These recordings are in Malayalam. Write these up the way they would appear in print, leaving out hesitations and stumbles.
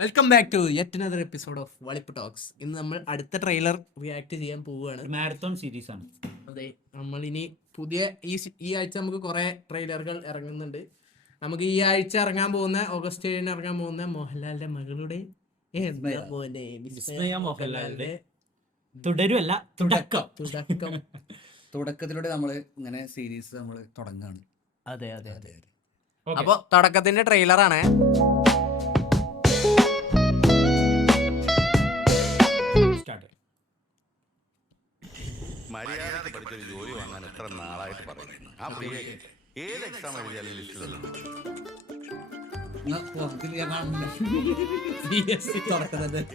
Welcome back to yet another episode of Valippu talks. ഇന്ന് നമ്മൾ അടുത്ത ട്രെയിലർ റിയാക്ട് ചെയ്യാൻ പോവുകയാണ്. മാരത്തോൺ സീരീസ് ആണ്. അതെ, നമ്മൾ ഇനി പുതിയ ഈ ആഴ്ച നമുക്ക് കുറെ ട്രെയിലറുകൾ ഇറങ്ങുന്നുണ്ട്. നമുക്ക് ഈ ആഴ്ച ഇറങ്ങാൻ പോകുന്ന ഓഗസ്റ്റ് 7 ഇറങ്ങാൻ പോകുന്ന മോഹൻലാലിന്റെ മകളുടെ വിസ്മയ മോഹൻലാലിന്റെ തുടരുമല്ല തുടക്കം തുടക്കത്തിലൂടെ നമ്മള് ഇങ്ങനെ സീരീസ് നമ്മൾ തുടങ്ങാണ്. അതെ അതെ അതെ. അപ്പൊ തുടക്കത്തിന്റെ ട്രെയിലറാണ്. മര്യാദയ്ക്ക് പഠിച്ചൊരു ജോലി വാങ്ങാൻ എത്ര നാളായിട്ട് പറയുന്നു. ആ പ്രിയക്ക് ഏത് എക്സാം എഴുതിയാലും ലിസ്റ്റിലല്ലോ.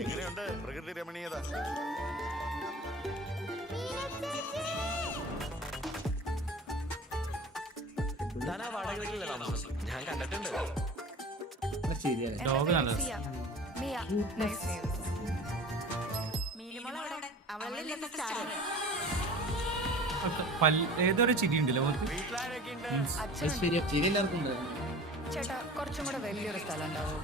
എങ്ങനെയുണ്ട് പ്രകൃതി രമണീയത? ഞാൻ കണ്ടിട്ടുണ്ട്. ഡോഗ് നല്ല ഏതൊരു ചിരി ഉണ്ടല്ലോ ചേട്ടാ, കുറച്ചും കൂടെ വലിയൊരു സ്ഥലം ഉണ്ടാവോ?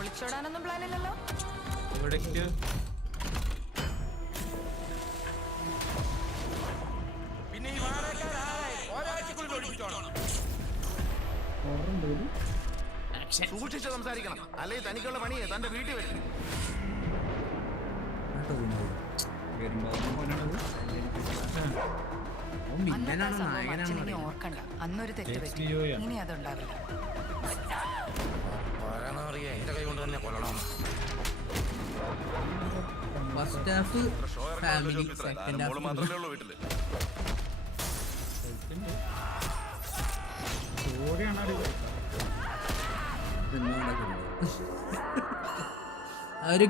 ഒളിച്ചോടാനൊന്നും പ്ലാൻ ഇല്ലല്ലോ. ഇവിടേക്ക് സൂക്ഷിച്ച് സംസാരിക്കണം, അല്ലെങ്കിൽ തനിക്കുള്ള പണിയെ തന്റെ വീട്ടിൽ വരും. ഓർക്കണ്ട, അന്നൊരു തെറ്റ് പറ്റി. ഇനി അതുണ്ടാവില്ല. എന്റെ കൈ കൊണ്ട് തന്നെ കൊല്ലണം. ഫസ്റ്റ് ഹാഫ് ഫാമിലി, സെക്കൻഡ് മോള് മാത്രമേ ഉള്ളൂ വീട്ടില്. ഒരു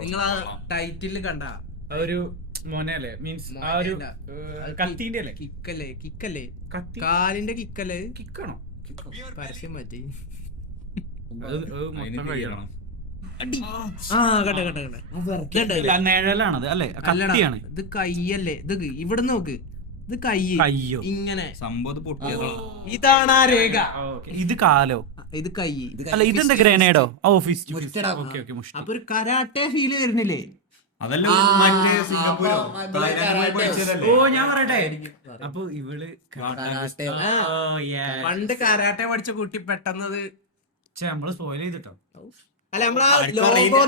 നിങ്ങൾ ആ ടൈറ്റിൽ കണ്ട ഒരു മോനല്ലേ, മീൻസ് ആ ഒരു കത്തിന്റെ അല്ലേ, കിക്കല്ലേ കാലിന്റെ കിക്കല്ലേ, കിക്കണോ പരസ്യം മാറ്റി. മൊത്തം കഴിയണം. നിഴലാണത് അല്ലേ, കത്തിയാണ്. ഇത് കയ്യല്ലേ, ഇത് ഇവിടെ നോക്ക്, ഇത് കയ്യോ ഇങ്ങനെ സംഭവം പൊട്ടിയതാണ്. ഇതാണ് ആ രേഖ. ഇത് കാലോ, ഇത് കൈ. അല്ല ഇതെന്താ ഗ്രനേഡോ? ഓഫീസ്. അപ്പൊ ഒരു കരാട്ടെ ഫീല് വരുന്നില്ലേ? അതല്ല ഓ ഞാൻ പറയട്ടെ. അപ്പൊ ഇവള് പണ്ട് കരാട്ടെ പഠിച്ച കുട്ടി പെട്ടെന്നത് നമ്മള് സ്പോയിൽ ചെയ്തിട്ടോ. അല്ല, നമ്മളാ ലോഗോ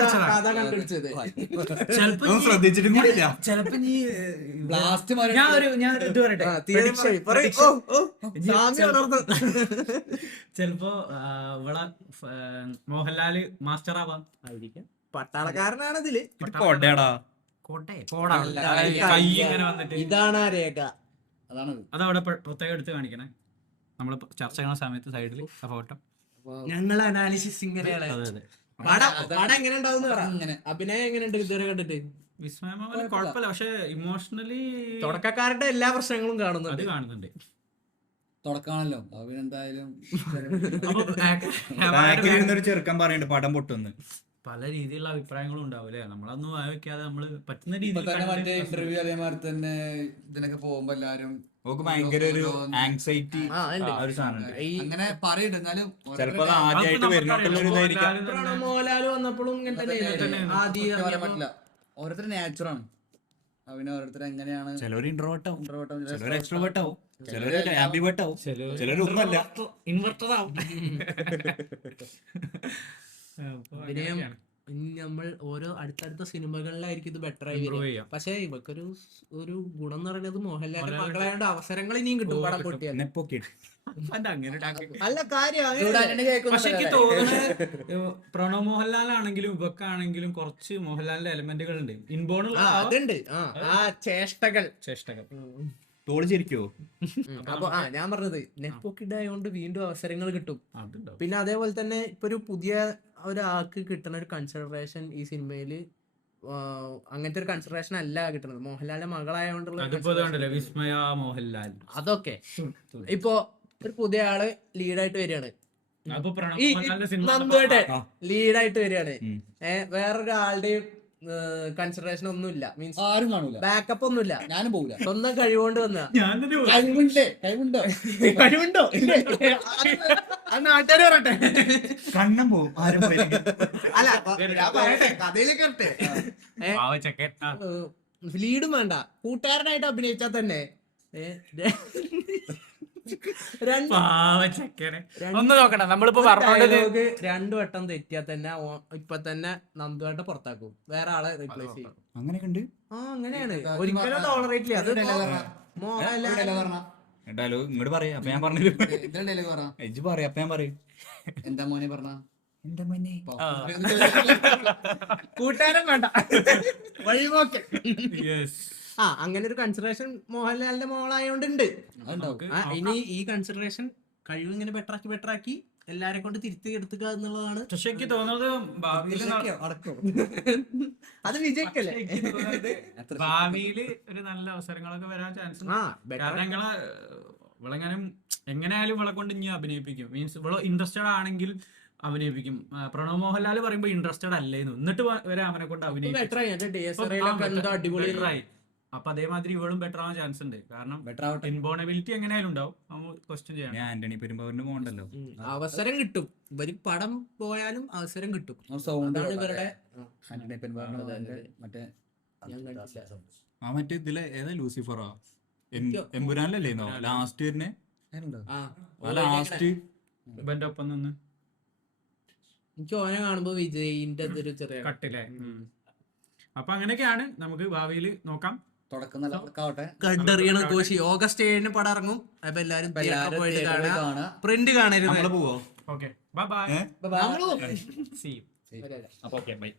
കഥ കണ്ടുപിടിച്ചത് ശ്രദ്ധിച്ചിട്ടും കൂടില്ല. ചെലപ്പോ നീ ഞാൻ ഇത് പറയട്ടെ, ചെലപ്പോ ഇവളെ മോഹൻലാല് മാസ്റ്റർ ആവാം ആയിരിക്കാം. പട്ടാളക്കാരനാണ് ഇതില്. കൈ ഇങ്ങനെ വന്നിട്ട് ഇതാണ് ആ രേഖ. അതവിടെ പ്രത്യേകം എടുത്ത് കാണിക്കണേ. നമ്മള് ചർച്ച ചെയ്യുന്ന സമയത്ത് സൈഡില് ഫോട്ടോ. ഞങ്ങൾ അനാലിസിസ് ഇങ്ങനെയാണ്. പടം എങ്ങനെ ഉണ്ടാവും? അഭിനയം എങ്ങനെയുണ്ട് ഇതുവരെ കണ്ടിട്ട്? വിസ്മയം കുഴപ്പമില്ല, പക്ഷെ ഇമോഷണലി തുടക്കക്കാരുടെ എല്ലാ പ്രശ്നങ്ങളും കാണുന്നുണ്ട്. തുടക്കമാണല്ലോ, അവനെന്തായാലും ചെറുക്കൻ പറയുന്നുണ്ട് പടം പൊട്ടുന്ന്. പല രീതിയിലുള്ള അഭിപ്രായങ്ങളും ഉണ്ടാവും അല്ലേ. നമ്മളൊന്നും വെക്കാതെ നമ്മള് പറ്റുന്ന രീതിയിൽ മറ്റേ ഇന്റർവ്യൂ അതേമാതിരി തന്നെ ഇതിനൊക്കെ പോകുമ്പോ എല്ലാരും ഭയങ്കര ഒരു ആങ്സൈറ്റി അങ്ങനെ പറയുന്നുണ്ട്. എന്നാലും മോഹൻലാല് വന്നപ്പോഴും പറ്റില്ല. ഓരോരുത്തർ നാച്ചുറാണ്. അവന് ഓരോരുത്തർ എങ്ങനെയാണ്. ചിലർ ഇൻട്രോവേർട്ട് ആവും, ചിലർ എക്സ്ട്രോവേർട്ട് ആവും, ചിലർ ആംബിവേർട്ട് ആവും, ചിലർ ഒന്നുമല്ല ഇൻവെർട്ടർ ആവും. അഭിനയം നമ്മൾ ഓരോ അടുത്തടുത്ത സിനിമകളിലായിരിക്കും ഇത് ബെറ്റർ ആയി വരും. പക്ഷെ ഇവക്കൊരു ഒരു ഗുണം എന്ന് പറയുന്നത് മോഹൻലാലിന്റെ മകളായോണ്ട് അവസരങ്ങൾ ഇനിയും കിട്ടും പടം പൊട്ടിയാൽ. അല്ല കാര്യം. പക്ഷെ എനിക്ക് തോന്നുന്നത് പ്രണവ് മോഹൻലാൽ ആണെങ്കിലും ഇവക്കാണെങ്കിലും കുറച്ച് മോഹൻലാലിന്റെ എലമെന്റുകൾ ഉണ്ട്, ഇൻബോൺ അതുണ്ട്. ആ ചേഷ്ടകൾ തോളിച്ചിരിക്കോ. അപ്പൊ ഞാൻ പറഞ്ഞത് നെപ്പോക്കിഡ് ആയതുകൊണ്ട് വീണ്ടും അവസരങ്ങൾ കിട്ടും. പിന്നെ അതേപോലെ തന്നെ ഇപ്പൊ ഒരു പുതിയ ഒരാൾക്ക് കിട്ടുന്ന ഒരു കൺസിഡറേഷൻ ഈ സിനിമയില് അങ്ങനത്തെ ഒരു കൺസിഡറേഷൻ അല്ല കിട്ടുന്നത്. മോഹൻലാലിന്റെ മകളായോണ്ടുള്ള വിസ്മയ മോഹൻലാൽ അതൊക്കെ ഇപ്പൊ ഒരു പുതിയ ആള് ലീഡായിട്ട് വരികയാണ്. നന്ദുവായിട്ട് ലീഡായിട്ട് വരികയാണ്. വേറൊരാളുടെയും കൺസിഡറേഷൻ ഒന്നുമില്ല, മീൻസ് ആരും കാണൂല, ബാക്കപ്പ് ഒന്നുമില്ല, ഞാനും പോകൂല. സ്വന്തം കഴിവുകൊണ്ട് വന്ന ഞാൻ തന്നെ കഴിവുണ്ടോ കഴിവുണ്ടോ അത് നാട്ടുകാർ പറയട്ടെ. കണ്ണം പോവും ആരും അല്ല ഞാൻ പറയട്ടെ, കഥയിലേക്ക് വരട്ടെ. ലീഡും വേണ്ട, കൂട്ടുകാരനായിട്ട് അഭിനയിച്ചാൽ തന്നെ ഒന്ന് നോക്കണം. നമ്മളിപ്പോ പറഞ്ഞോണ്ടത് രണ്ടു വട്ടം തെറ്റിയാൽ തന്നെ ഇപ്പൊ തന്നെ നന്ദുവായിട്ട് പുറത്താക്കും, വേറെ ആളെ റീപ്ലേസ് ചെയ്യും. അങ്ങനെയൊക്കെ ഉണ്ട്. അങ്ങനെയാണ്, ഒരിക്കലും ടോളറേറ്റ് ചെയ്യാം. അത് ഡയലോഗ് ഇങ്ങോട്ട് പറയാ, അപ്പൊ ഞാൻ പറഞ്ഞു ഇതിലുണ്ടല്ലേ പറ, എജ്ജ് പറയാ, അപ്പൊ ഞാൻ പറയും എന്താ മോനെ പറഞ്ഞ എന്റെ മോനെ. കൂട്ടുകാരൻ വേണ്ട, വഴിപോക്കെ. അങ്ങനെ ഒരു കൺസിഡറേഷൻ മോഹൻലാലിന്റെ മോളായോണ്ട് ഇനി ഈ കൺസിഡറേഷൻ കഴിവ് ഇങ്ങനെ ബെറ്ററാക്കി എല്ലാരെ കൊണ്ട് തിരുത്തി എടുത്തുക എന്നുള്ളതാണ്. പക്ഷെ എനിക്ക് തോന്നുന്നത് ഭാവിയിൽ അത് വിജയിക്കല്ലേ, ഭാവിയില് ഒരു നല്ല അവസരങ്ങളൊക്കെ വരാൻ ചാൻസ് ഉണ്ട്. കാരണം ഇവളെങ്ങാനും എങ്ങനെയായാലും ഇവളെ കൊണ്ട് ഇനി അഭിനയിപ്പിക്കും, മീൻസ് ഇവള് ഇൻട്രസ്റ്റഡ് ആണെങ്കിൽ അഭിനയിപ്പിക്കും. പ്രണവ് മോഹൻലാൽ പറയുമ്പോ ഇൻട്രസ്റ്റഡ് അല്ലേന്നു, എന്നിട്ട് വരെ അവനെ കൊണ്ട് അഭിനയിക്കും. അടിപൊളിയായി. അപ്പൊ അതേമാതിരി ഇവളും ബെറ്റർ ആവാൻ ചാൻസ് ഉണ്ട്. കാരണം ഇൻബോണബിലിറ്റി എങ്ങനെയായാലും ഉണ്ടാവും. ക്വസ്റ്റ്യൻ ചെയ്യണം. ഞാൻ ആന്റണി പെരുമ്പാവൂരിന്റെ മോണ്ടല്ലോ, അവസരം കിട്ടും, ഇവര് പടം പോയാലും അവസരം കിട്ടും. അതാണ് ഇവരുടെ മറ്റേ ഇതിലെ ഏതാ ലൂസിഫറോ എമ്പുരാനിലല്ലേന്നോ ലാസ്റ്റ് തന്നെ ലാസ്റ്റ് ഇവന്റെ ഒപ്പം നിന്ന് എനിക്ക് ഓനെ കാണുമ്പോ വിജയിന്റെ ഒരു ചെറിയ കട്ടില്ലേ. അപ്പൊ അങ്ങനെയൊക്കെയാണ്, നമുക്ക് ഭാവിയിൽ നോക്കാം. തുടക്കം നല്ല ആവട്ടെ. കണ്ടറിയണം കോശി. ഓഗസ്റ്റ് 7 പടം ഇറങ്ങും. അപ്പൊ എല്ലാരും പോയിട്ട് കാണാം. പ്രിന്റ് കാണരുത്. പോവോ? Okay, bye bye. നമ്മള് സീ യു. അപ്പൊ ഓക്കെ ബൈ.